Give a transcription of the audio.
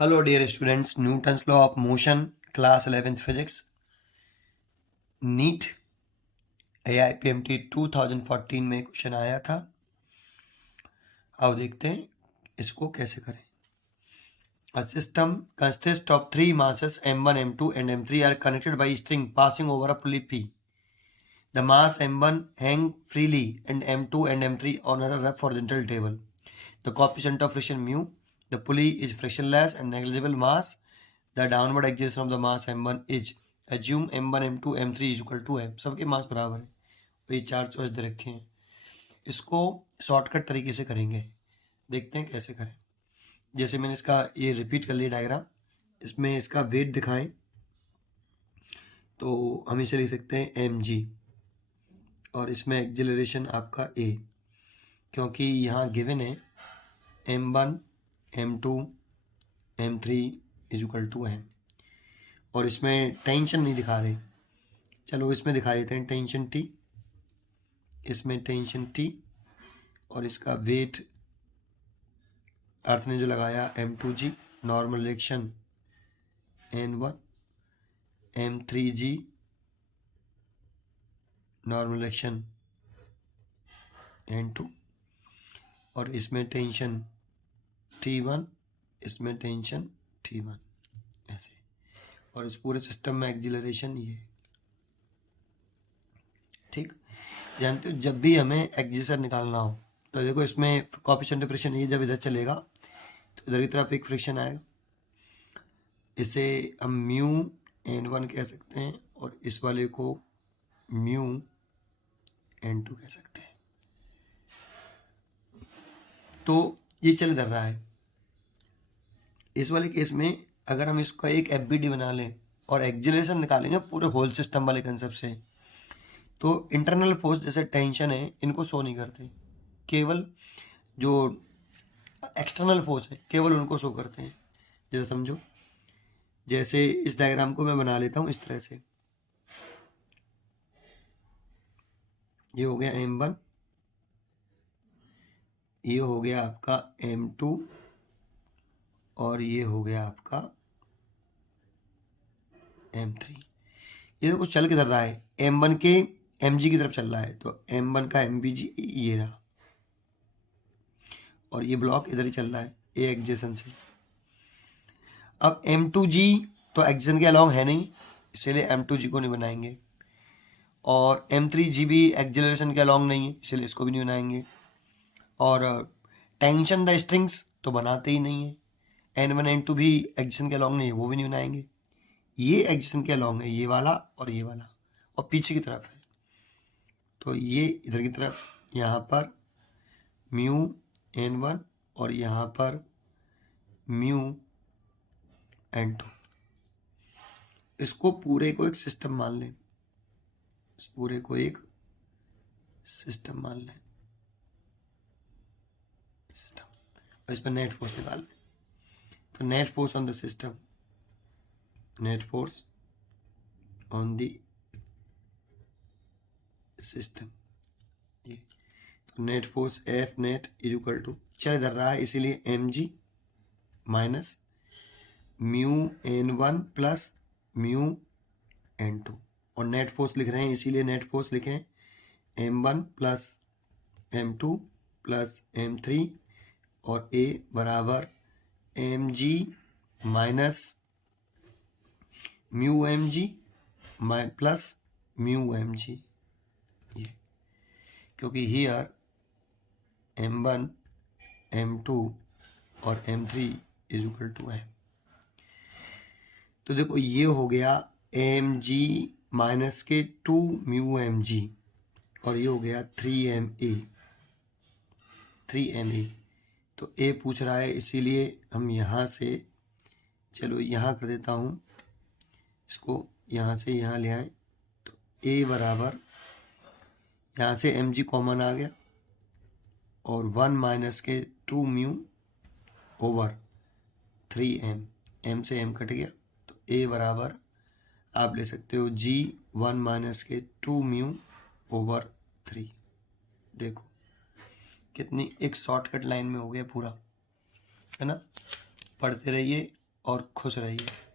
Hello dear students, Newton's law of motion class 11th physics NEET AIPMT 2014 में question आया था। आओ देखते हैं इसको कैसे करें। A system consists of three masses m1, m2 and m3 are connected by string passing over a pulley P. The mass m1 hang freely and m2 and m3 on a rough horizontal table. The coefficient of friction mu. The pulley is frictionless and negligible mass. The downward acceleration of the mass m1 is assume m1 m2 m3 is equal to m. सबके मास बराबर है। तो ये चार choice दे रखे हैं। इसको shortcut तरीके से करेंगे, देखते हैं कैसे करें। जैसे मैंने इसका ये रिपीट कर लिया डायग्राम, इसमें इसका वेट दिखाएं तो हम इसे लिख सकते हैं mg और इसमें एक्जेलरेशन आपका a, क्योंकि यहाँ गिवन है m1 m2 m3 is equal to m और इसमें टेंशन नहीं दिखा रहे। चलो इसमें दिखा देते हैं टेंशन t, इसमें टेंशन t और इसका वेट अर्थ ने जो लगाया m2g, normal reaction n1, m3g normal reaction n2 और इसमें टेंशन t1, इसमें टेंशन t1 ऐसे। और इस पूरे सिस्टम में एक्जिलरेशन ये, ठीक। जानते हो जब भी हमें एक्जिलेशन निकालना हो तो देखो इसमें कोएफिशिएंट ऑफ फ्रिक्शन ये जब इधर चलेगा तो इधर की तरफ एक फ्रिक्शन आएगा, इसे हम म्यू n1 कह सकते हैं और इस वाले को म्यू n2 कह सकते हैं। तो ये चल कर रहा है। इस वाले केस में अगर हम इसका एक FBD बना लें और एक्जिलेशन निकालेंगे पूरे होल सिस्टम वाले कंसेप्ट से, तो इंटरनल फोर्स जैसे टेंशन है इनको शो नहीं करते, केवल जो एक्सटर्नल फोर्स है केवल उनको शो करते हैं। जैसे समझो, जैसे इस डायग्राम को मैं बना लेता हूँ इस तरह से, ये हो गया m1, ये हो गया आपका m2 और ये हो गया आपका m3। ये कुछ चल किधर रहा है, m1 के mg की तरफ चल रहा है, तो m1 का mbg ये रहा और ये ब्लॉक इधर ही चल रहा है ए एक्जेशन से। अब m2g तो एक्जेशन के अलोंग है नहीं, इसीलिए m2g को नहीं बनाएंगे, और m3g भी एक्जेलरेशन के अलोंग नहीं है इसलिए इसको भी नहीं बनाएंगे, और टेंशन द स्ट्रिंग्स तो बनाते ही नहीं है, n1 n2 भी एक्जेशन के अलोंग नहीं है वो भी नहीं बनाएंगे। ये एक्जेशन के अलोंग है, ये वाला और ये वाला, और पीछे की तरफ है तो ये इधर की तरफ, यहाँ पर म्यू n1 और यहाँ पर म्यू n2। इसको पूरे को एक सिस्टम मान लें, इस पूरे को एक सिस्टम मान लें, सिस्टम, और इस पर नेट फोर्स निकाल लें। तो net force on the system, net force on the system, ये तो net force F net is equal to, चल इधर रहा है इसीलिए mg minus mu n1 plus mu n2, और नेट फोर्स लिख रहे हैं इसीलिए नेट फोर्स लिखें m1 plus m2 plus m3 और a बराबर mg minus mu mg plus mu mg, ये क्योंकि हियर m1 m2 और m3 is equal to m। तो देखो ये हो गया mg माइनस के 2 म्यू mg और ये हो गया 3ma। तो a पूछ रहा है इसीलिए हम यहाँ से, चलो यहाँ कर देता हूँ, इसको यहाँ से यहाँ ले आए तो a बराबर, यहाँ से mg कॉमन आ गया और 1 माइनस के 2 म्यू ओवर 3m, m से m कट गया तो a बराबर आप ले सकते हो g 1 माइनस के 2 म्यू ओवर 3। देखो कितनी एक शॉर्टकट लाइन में हो गया पूरा, है ना। पढ़ते रहिए, और खुश रहिए।